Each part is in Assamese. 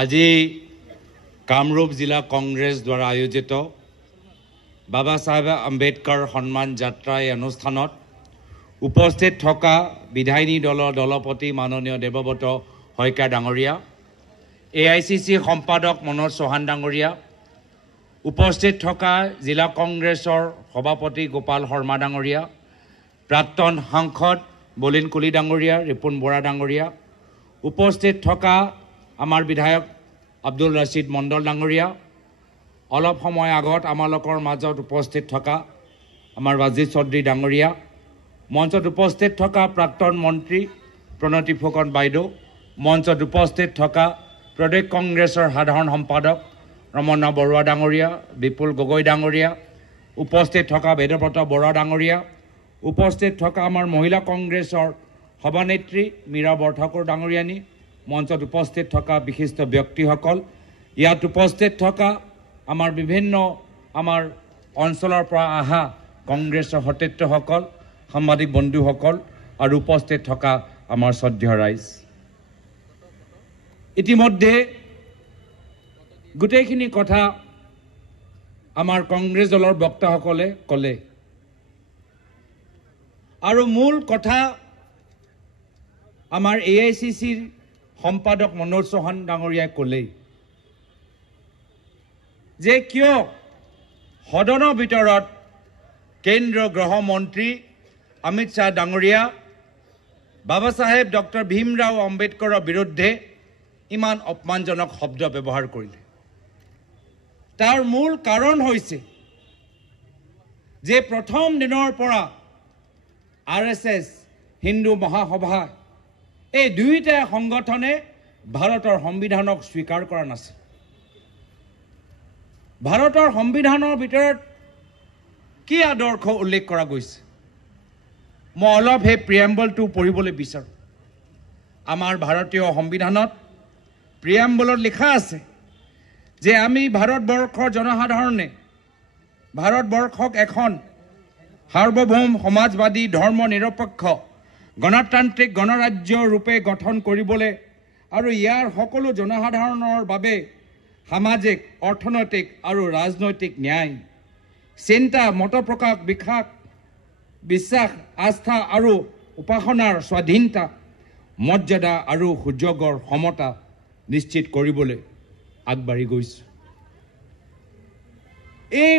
আজি কামৰূপ জিলা কংগ্ৰেছ দ্বাৰা আয়োজিত বাবা সাহেব আম্বেদকাৰ সন্মান যাত্ৰা এই অনুষ্ঠানত উপস্থিত থকা বিধায়িনী দলৰ দলপতি মাননীয় দেৱব্ৰত শইকীয়া ডাঙৰীয়া, AICC সম্পাদক মনোজ চৌহান ডাঙৰীয়া, উপস্থিত থকা জিলা কংগ্ৰেছৰ সভাপতি গোপাল শৰ্মা ডাঙৰীয়া, প্ৰাক্তন সাংসদ বলিন কুলি ডাঙৰীয়া, ৰিপুণ বৰা ডাঙৰীয়া, উপস্থিত থকা আমাৰ বিধায়ক আব্দুল ৰছিদ মণ্ডল ডাঙৰীয়া, অলপ সময় আগত আমালোকৰ মাজত উপস্থিত থকা আমাৰ ৱাজিদ চৌধুৰী ডাঙৰীয়া, মঞ্চত উপস্থিত থকা প্ৰাক্তন মন্ত্ৰী প্ৰণতি ফুকন বাইদেউ, মঞ্চত উপস্থিত থকা প্ৰদেশ কংগ্ৰেছৰ সাধাৰণ সম্পাদক ৰমনা বৰুৱা ডাঙৰীয়া, বিপুল গগৈ ডাঙৰীয়া, উপস্থিত থকা বেদব্ৰত বৰা ডাঙৰীয়া, উপস্থিত থকা আমাৰ মহিলা কংগ্ৰেছৰ সভানেত্ৰী মীৰা বৰঠাকুৰ ডাঙৰীয়ানী, মঞ্চত উপস্থিত থকা বিশিষ্ট ব্যক্তিসকল, ইয়াত উপস্থিত থকা আমাৰ বিভিন্ন আমাৰ অঞ্চলৰ পৰা অহা কংগ্ৰেছৰ সতীৰ্থসকল, সাংবাদিক বন্ধুসকল আৰু উপস্থিত থকা আমাৰ শ্ৰদ্ধেয় ৰাইজ, ইতিমধ্যে গোটেইখিনি কথা আমাৰ কংগ্ৰেছ দলৰ বক্তাসকলে ক'লে আৰু মূল কথা আমাৰ AICCৰ সম্পাদক মনোজ চৌহান ডাঙৰীয়াই ক'লেই যে কিয় সদনৰ ভিতৰত কেন্দ্ৰীয় গৃহমন্ত্ৰী অমিত শ্বাহ ডাঙৰীয়া বাবা চাহেব ডক্টৰ ভীমৰাও আম্বেদকাৰৰ বিৰুদ্ধে ইমান অপমানজনক শব্দ ব্যৱহাৰ কৰিলে। তাৰ মূল কাৰণ হৈছে যে প্ৰথম দিনৰ পৰা RSS, হিন্দু মহাসভা এই দুয়োটা সংগঠনে ভাৰতৰ সংবিধানক স্বীকাৰ কৰা নাছিল। ভাৰতৰ সংবিধানৰ ভিতৰত কি আদৰ্শ উল্লেখ কৰা গৈছে মই অলপ সেই প্ৰিএম্বলটো পঢ়িবলৈ বিচাৰোঁ। আমাৰ ভাৰতীয় সংবিধানত প্ৰিএম্বলত লিখা আছে যে আমি ভাৰতবৰ্ষৰ জনসাধাৰণে ভাৰতবৰ্ষক এখন সাৰ্বভৌম সমাজবাদী ধৰ্ম নিৰপেক্ষ গণতান্ত্ৰিক গণৰাজ্য ৰূপে গঠন কৰিবলৈ আৰু ইয়াৰ সকলো জনসাধাৰণৰ বাবে সামাজিক, অৰ্থনৈতিক আৰু ৰাজনৈতিক ন্যায়, চিন্তা, মত প্ৰকাশ, বিশ্বাস, আস্থা আৰু উপাসনাৰ স্বাধীনতা, মৰ্যাদা আৰু সুযোগৰ সমতা নিশ্চিত কৰিবলৈ আগবাঢ়ি গৈছে। এই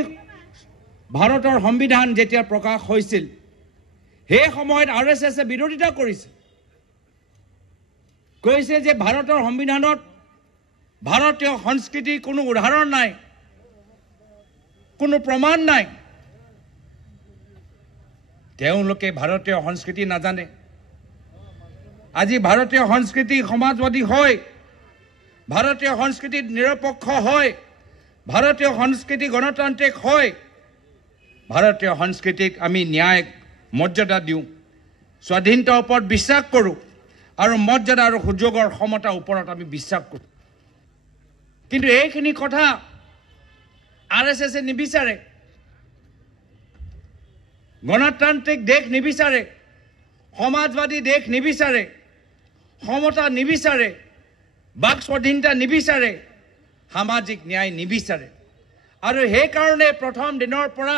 ভাৰতৰ সংবিধান যেতিয়া প্ৰকাশ হৈছিল সেই সময়ত RSSে বিৰোধিতা কৰিছে, কৈছে যে ভাৰতৰ সংবিধানত ভাৰতীয় সংস্কৃতিৰ কোনো উদাহৰণ নাই, কোনো প্ৰমাণ নাই। তেওঁলোকে ভাৰতীয় সংস্কৃতি নাজানে। আজি ভাৰতীয় সংস্কৃতি সমাজবাদী হয়, ভাৰতীয় সংস্কৃতি নিৰপেক্ষ হয়, ভাৰতীয় সংস্কৃতি গণতান্ত্ৰিক হয়, ভাৰতীয় সংস্কৃতিক আমি ন্যায় মৰ্যাদা দিওঁ, স্বাধীনতাৰ ওপৰত বিশ্বাস কৰোঁ আৰু মৰ্যাদা আৰু সুযোগৰ সমতাৰ ওপৰত আমি বিশ্বাস কৰোঁ। কিন্তু এইখিনি কথা RSSে নিবিচাৰে, গণতান্ত্ৰিক দেশ নিবিচাৰে, সমাজবাদী দেশ নিবিচাৰে, সমতা নিবিচাৰে, বাক স্বাধীনতা নিবিচাৰে, সামাজিক ন্যায় নিবিচাৰে। আৰু সেইকাৰণে প্ৰথম দিনৰ পৰা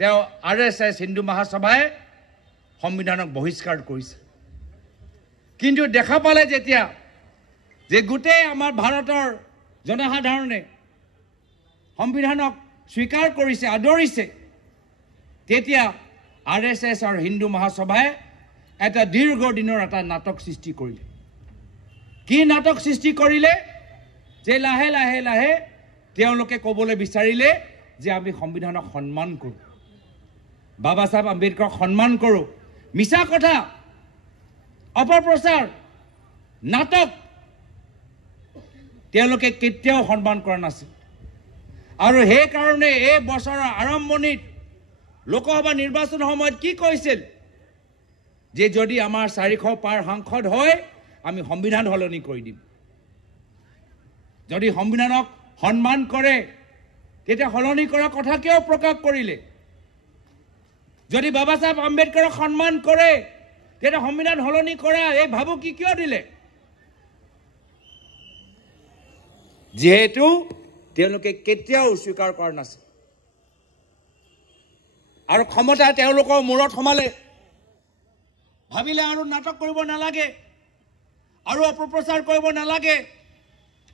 তেওঁ RSS হিন্দু মহাসভাই সংবিধানক বহিষ্কাৰ কৰিছে। কিন্তু দেখা পালে যেতিয়া যে গোটেই আমাৰ ভাৰতৰ জনসাধাৰণে সংবিধানক স্বীকাৰ কৰিছে, আদৰিছে, তেতিয়া RSS আৰু হিন্দু মহাসভাই এটা দীৰ্ঘ দিনৰ এটা নাটক সৃষ্টি কৰিলে। কি নাটক সৃষ্টি কৰিলে? যে লাহে লাহে লাহে তেওঁলোকে ক'বলৈ বিচাৰিলে যে আমি সংবিধানক সন্মান কৰোঁ, বাবা চাহেব আম্বেদকাৰক সন্মান কৰোঁ। মিছা কথা, অপপ্ৰচাৰ, নাটক তেওঁলোকে কেতিয়াও সন্মান কৰা নাছিল। আৰু সেইকাৰণে এই বছৰৰ আৰম্ভণিত লোকসভা নিৰ্বাচনৰ সময়ত কি কৈছিল যে যদি আমাৰ 400 পাৰ সাংসদ হয় আমি সংবিধান সলনি কৰি দিম যদি সংবিধানক সন্মান কৰে তেতিয়া সলনি কৰা কথা কিয় প্ৰকাশ কৰিলে যদি বাবা সাহেব আম্বেদকাৰক সন্মান কৰে তেতিয়া সংবিধান সলনি কৰা এই ভাবুকি কিয় দিলে যেহেতু তেওঁলোকে কেতিয়াও স্বীকাৰ কৰা নাছিল আৰু ক্ষমতা তেওঁলোকৰ মূৰত সমালে ভাবিলে আৰু নাটক কৰিব নালাগে আৰু অপপ্ৰচাৰ কৰিব নালাগে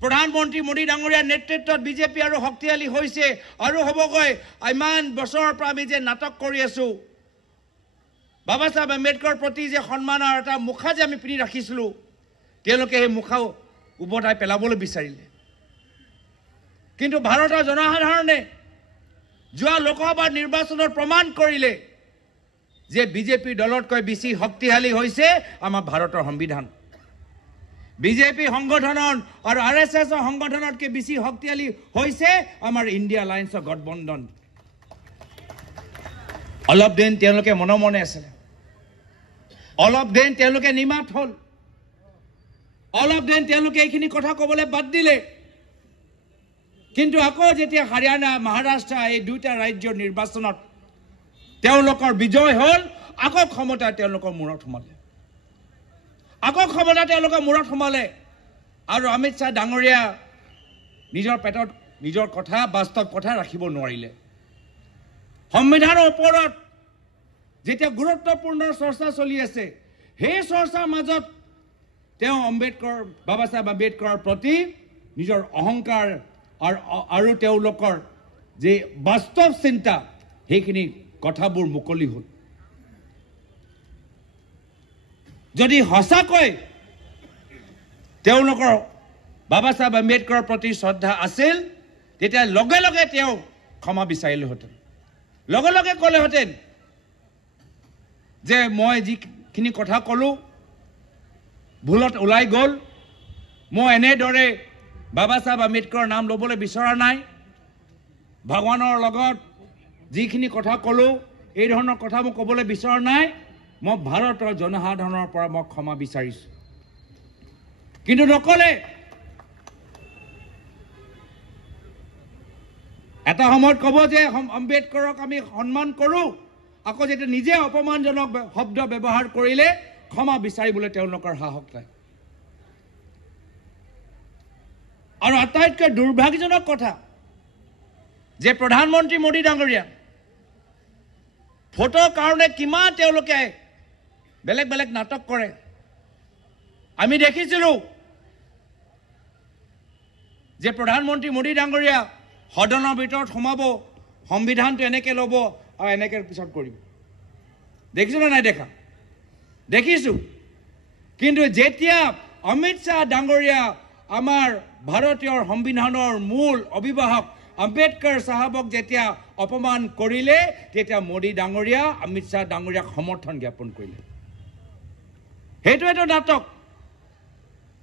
প্ৰধানমন্ত্ৰী মোদী ডাঙৰীয়াৰ নেতৃত্বত বিজেপি আৰু শক্তিশালী হৈছে আৰু হ'বগৈ ইমান বছৰৰ পৰা আমি যে নাটক কৰি আছো বাবা সাহেব আম্বেদকাৰৰ প্ৰতি যে সন্মানৰ এটা মুখা যে আমি পিন্ধি ৰাখিছিলোঁ তেওঁলোকে সেই মুখা উভতাই পেলাবলৈ বিচাৰিলে কিন্তু ভাৰতৰ জনসাধাৰণে যোৱা লোকসভা নিৰ্বাচনত প্ৰমাণ কৰিলে যে বিজেপি দলতকৈ বেছি শক্তিশালী হৈছে আমাৰ ভাৰতৰ সংবিধান বিজেপি সংগঠনৰ আৰু আৰএছএছ সংগঠনতকৈ বেছি শক্তিশালী হৈছে আমাৰ ইণ্ডিয়া লাইন্সৰ গঠবন্ধন অলপ দিন তেওঁলোকে মনে আছিল অলপ দিন তেওঁলোকে নিমাত হ'ল অলপ দিন তেওঁলোকে এইখিনি কথা ক'বলৈ বাদ দিলে কিন্তু আকৌ যেতিয়া হাৰিয়ানা মহাৰাষ্ট্ৰ এই দুটা ৰাজ্যৰ নিৰ্বাচনত তেওঁলোকৰ বিজয় হ'ল আকৌ ক্ষমতা তেওঁলোকৰ মূৰত সোমালে আকৌ ক্ষমতা তেওঁলোকৰ মূৰত সোমালে আৰু অমিত শ্বাহ ডাঙৰীয়া নিজৰ পেটত নিজৰ কথা বাস্তৱ কথা ৰাখিব নোৱাৰিলে সংবিধানৰ ওপৰত যেতিয়া গুৰুত্বপূৰ্ণ চৰ্চা চলি আছে সেই চৰ্চাৰ মাজত তেওঁ বাবা সাহেব আম্বেদকাৰৰ প্ৰতি নিজৰ অহংকাৰ আৰু তেওঁলোকৰ যে বাস্তৱ চিন্তা সেইখিনি কথাবোৰ মুকলি হ'ল যদি সঁচাকৈ তেওঁলোকৰ বাবা সাহেব আম্বেদকাৰৰ প্ৰতি শ্ৰদ্ধা আছিল তেতিয়া লগে লগে তেওঁ ক্ষমা বিচাৰিলেহেঁতেন লগে লগে ক'লেহেঁতেন যে মই যিখিনি কথা ক'লোঁ ভুলত ওলাই গ'ল মই এনেদৰে বাবা সাহেব আম্বেদকাৰৰ নাম ল'বলৈ বিচৰা নাই ভগৱানৰ লগত যিখিনি কথা ক'লোঁ এই ধৰণৰ কথা মই ক'বলৈ বিচৰা নাই মই ভাৰতৰ জনসাধাৰণৰ পৰা মই ক্ষমা বিচাৰিছোঁ কিন্তু নকলে এটা সময়ত ক'ব যে আম্বেদকাৰক আমি সন্মান কৰোঁ আকৌ যেতিয়া নিজে অপমানজনক শব্দ ব্যৱহাৰ কৰিলে ক্ষমা বিচাৰিবলৈ তেওঁলোকৰ সাহস নাই আৰু আটাইতকৈ দুৰ্ভাগ্যজনক কথা যে প্ৰধানমন্ত্ৰী মোদী ডাঙৰীয়া ফটোৰ কাৰণে কিমান তেওঁলোকে বেলেগ বেলেগ নাটক কৰে আমি দেখিছিলোঁ যে প্ৰধানমন্ত্ৰী মোদী ডাঙৰীয়া সদনৰ ভিতৰত সোমাব সংবিধানটো এনেকৈ ল'ব আৰু এনেকৈ পিছত কৰিব দেখিছোঁ নে নাই দেখা দেখিছোঁ কিন্তু যেতিয়া অমিত শ্বাহ ডাঙৰীয়া আমাৰ ভাৰতীয় সংবিধানৰ মূল অভিভাৱক আম্বেদকাৰ চাহাবক যেতিয়া অপমান কৰিলে তেতিয়া মোদী ডাঙৰীয়া অমিত শ্বাহ ডাঙৰীয়াক সমৰ্থন জ্ঞাপন কৰিলে সেইটো এটা নাটক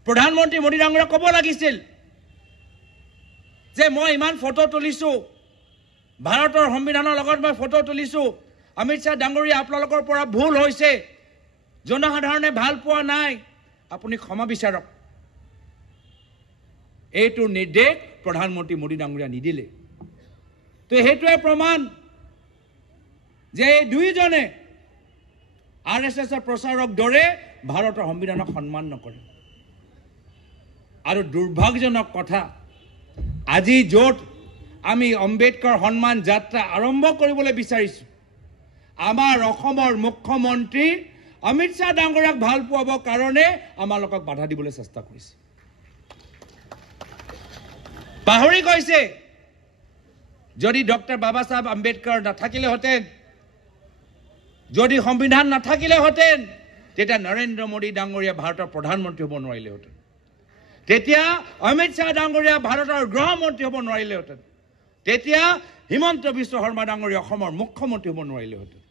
প্ৰধানমন্ত্ৰী মোদী ডাঙৰীয়া ক'ব লাগিছিল যে মই ইমান ফটো তুলিছোঁ ভাৰতৰ সংবিধানৰ লগত মই ফটো তুলিছোঁ অমিত শ্বাহ ডাঙৰীয়া আপোনালোকৰ পৰা ভুল হৈছে জনসাধাৰণে ভাল পোৱা নাই আপুনি ক্ষমা বিচাৰক এইটো নিৰ্দেশ প্ৰধানমন্ত্ৰী মোদী ডাঙৰীয়া নিদিলে তো সেইটোৱে প্ৰমাণ যে এই দুইজনে আৰএছএছৰ প্ৰচাৰক দৰে ভাৰতৰ সংবিধানক সন্মান নকৰে আৰু দুৰ্ভাগ্যজনক কথা আজি য'ত আমি আম্বেদকাৰ সন্মান যাত্ৰা আৰম্ভ কৰিবলৈ বিচাৰিছোঁ আমাৰ অসমৰ মুখ্যমন্ত্ৰী অমিত শ্বাহ ডাঙৰীয়াক ভাল পোৱাৰ কাৰণে আমাৰ লোকক বাধা দিবলৈ চেষ্টা কৰিছে পাহৰি গৈছে যদি ডক্টৰ বাবা সাহেব আম্বেদকাৰ নাথাকিলেহেঁতেন যদি সংবিধান নাথাকিলেহেঁতেন তেতিয়া নৰেন্দ্ৰ মোদী ডাঙৰীয়া ভাৰতৰ প্ৰধানমন্ত্ৰী হ'ব নোৱাৰিলেহেঁতেন তেতিয়া অমিত শ্বাহ ডাঙৰীয়া ভাৰতৰ গৃহমন্ত্ৰী হ'ব নোৱাৰিলেহেঁতেন তেতিয়া হিমন্ত বিশ্ব শৰ্মা ডাঙৰীয়া অসমৰ মুখ্যমন্ত্ৰী হ'ব নোৱাৰিলেহেঁতেন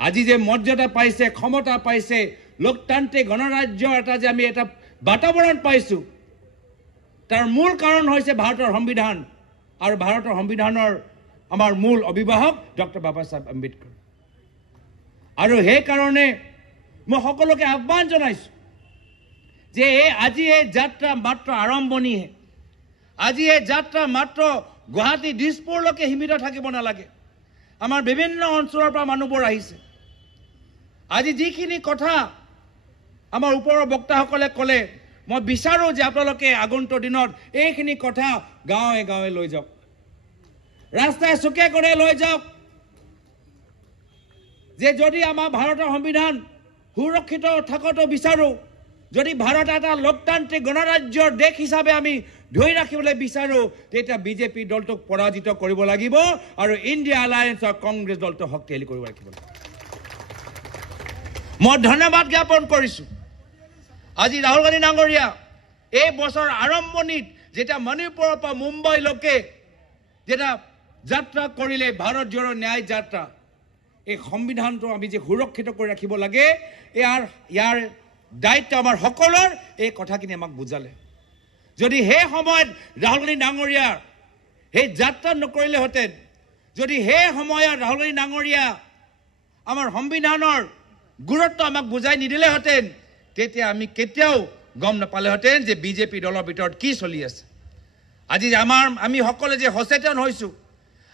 আজি যে মৰ্যাদা পাইছে ক্ষমতা পাইছে লোকতান্ত্ৰিক গণৰাজ্যৰ এটা যে আমি এটা বাতাবৰণ পাইছোঁ তাৰ মূল কাৰণ হৈছে ভাৰতৰ সংবিধান আৰু ভাৰতৰ সংবিধানৰ আমাৰ মূল অভিভাৱক ডক্টৰ বাবা সাহেব আম্বেদকাৰ আৰু সেইকাৰণে মই সকলোকে আহ্বান জনাইছোঁ যে আজি এই যাত্ৰা মাত্ৰ আৰম্ভণিহে। আজি এই যাত্ৰা মাত্ৰ গুৱাহাটী দিছপুৰলৈকে সীমিত থাকিব নালাগে। আমাৰ বিভিন্ন অঞ্চলৰ পৰা মানুহবোৰ আহিছে। আজি যিখিনি কথা আমাৰ ওপৰৰ বক্তাসকলে ক'লে, মই বিচাৰোঁ যে আপোনালোকে আগন্তুক দিনত এইখিনি কথা গাঁৱে গাঁৱে লৈ যাওক, ৰাস্তাই চুকে কোণে লৈ যাওক। যে যদি আমাৰ ভাৰতৰ সংবিধান সুৰক্ষিত থকাটো বিচাৰোঁ, যদি ভাৰত এটা লোকতান্ত্ৰিক গণৰাজ্যৰ দেশ হিচাপে আমি ধৰি ৰাখিবলৈ বিচাৰোঁ, তেতিয়া বিজেপি দলটোক পৰাজিত কৰিব লাগিব আৰু ইণ্ডিয়া এলায়েন্সৰ কংগ্ৰেছ দলটোক শক্তিশালী কৰিব ৰাখিব লাগিব। মই ধন্যবাদ জ্ঞাপন কৰিছোঁ। আজি ৰাহুল গান্ধী ডাঙৰীয়া এই বছৰ আৰম্ভণিত যেতিয়া মণিপুৰৰ পৰা মুম্বাইলৈকে যেতিয়া যাত্ৰা কৰিলে, ভাৰত জোড়ো ন্যায় যাত্ৰা, এই সংবিধানটো আমি যে সুৰক্ষিত কৰি ৰাখিব লাগে, ইয়াৰ দায়িত্ব আমাৰ সকলৰ, এই কথাখিনি আমাক বুজালে। যদি সেই সময়ত ৰাহুল গান্ধী ডাঙৰীয়াৰ সেই যাত্ৰা নকৰিলেহেঁতেন, যদি সেই সময়ত ৰাহুল গান্ধী ডাঙৰীয়া আমাৰ সংবিধানৰ গুৰুত্ব আমাক বুজাই নিদিলেহেঁতেন, তেতিয়া আমি কেতিয়াও গম নাপালেহেঁতেন যে বিজেপি দলৰ ভিতৰত কি চলি আছে। আজি আমি সকলোৱে যে সচেতন হৈছোঁ,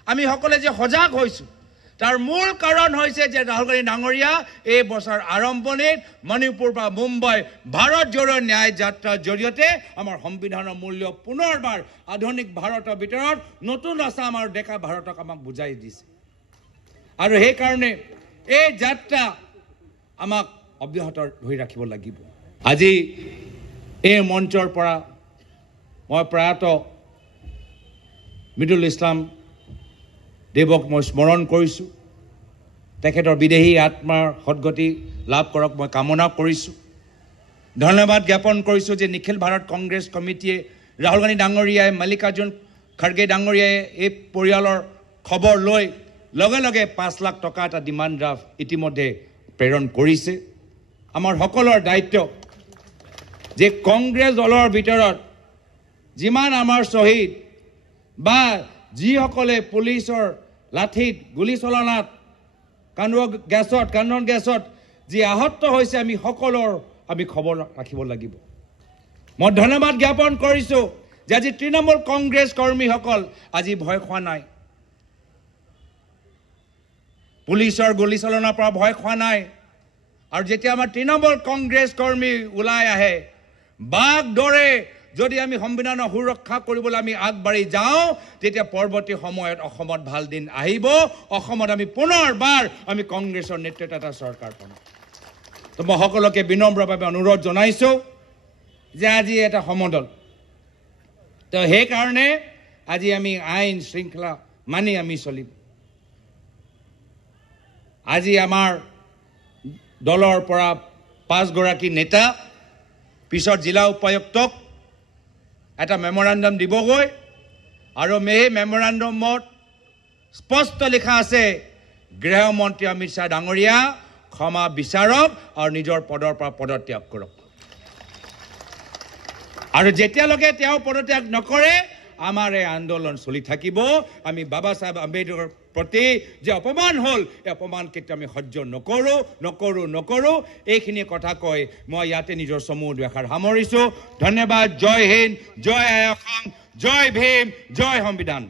আমি সকলোৱে যে সজাগ হৈছোঁ, তাৰ মূল কাৰণ হৈছে যে ৰাহুল গান্ধী ডাঙৰীয়া এই বছৰ আৰম্ভণিত মণিপুৰ পৰা মুম্বাই ভাৰত জোড়ো ন্যায় যাত্ৰাৰ জৰিয়তে আমাৰ সংবিধানৰ মূল্য পুনৰবাৰ আধুনিক ভাৰতৰ ভিতৰত নতুন ৰাস্তা আমাৰ ডেকা ভাৰতক আমাক বুজাই দিছে। আৰু সেইকাৰণে এই যাত্ৰা আমাক অব্যাহত ধৰি ৰাখিব লাগিব। আজি এই মঞ্চৰ পৰা মই প্ৰয়াত মৃদুল ইছলাম দেৱক মই স্মৰণ কৰিছোঁ। তেখেতৰ বিদেহী আত্মাৰ সদ্গতি লাভ কৰক মই কামনা কৰিছোঁ। ধন্যবাদ জ্ঞাপন কৰিছোঁ যে নিখিল ভাৰত কংগ্ৰেছ কমিটিয়ে ৰাহুল গান্ধী ডাঙৰীয়াই, মল্লিকাৰ্জুন খাৰ্গে ডাঙৰীয়াই এই পৰিয়ালৰ খবৰ লৈ লগে লগে 5 লাখ টকা এটা ডিমাণ্ড ড্ৰাফ্ট ইতিমধ্যে প্ৰেৰণ কৰিছে। আমাৰ সকলৰ দায়িত্ব যে কংগ্ৰেছ দলৰ ভিতৰত যিমান আমাৰ শ্বহীদ বা যিসকলে পুলিচৰ লাঠিত গুলী চলনাত কান্দন গেছত যি আহত হৈছে, আমি সকলৰ আমি খবৰ ৰাখিব লাগিব। মই ধন্যবাদ জ্ঞাপন কৰিছোঁ যে আজি তৃণমূল কংগ্ৰেছ কৰ্মীসকল আজি ভয় খোৱা নাই, পুলিচৰ গুলী চলনাৰ পৰা ভয় খোৱা নাই। আৰু যেতিয়া আমাৰ তৃণমূল কংগ্ৰেছ কৰ্মী ওলাই আহে, বাঘ দৰে যদি আমি সংবিধানৰ সুৰক্ষা কৰিবলৈ আমি আগবাঢ়ি যাওঁ, তেতিয়া পৰৱৰ্তী সময়ত অসমত ভাল দিন আহিব। অসমত আমি পুনৰবাৰ আমি কংগ্ৰেছৰ নেতৃত্বত এটা চৰকাৰ পাম। তো মই সকলোকে বিনম্ৰভাৱে অনুৰোধ জনাইছোঁ যে আজি এটা সমদল, তো সেইকাৰণে আজি আমি আইন শৃংখলা মানি আমি চলিম। আজি আমাৰ দলৰ পৰা 5 গৰাকী নেতা পিছত জিলা উপায়ুক্তক এটা মেমৰেণ্ডাম দিবগৈ, আৰু এই মেমৰেণ্ডামত স্পষ্ট লিখা আছে গৃহমন্ত্ৰী অমিত শ্বাহ ডাঙৰীয়া ক্ষমা বিচাৰক আৰু নিজৰ পদৰ পৰা পদত্যাগ কৰক। আৰু যেতিয়ালৈকে তেওঁ পদত্যাগ নকৰে আমাৰ এই আন্দোলন চলি থাকিব। আমি বাবা চাহেব আম্বেদকাৰৰ প্ৰতি যে অপমান হ'ল, এই অপমান কেতিয়া আমি সহ্য নকৰোঁ। এইখিনি কথা কৈ মই ইয়াতে নিজৰ চমু দুআষাৰ সামৰিছোঁ। ধন্যবাদ। জয় হিন্দ, জয় আই অসম, জয় ভীম, জয় সংবিধান।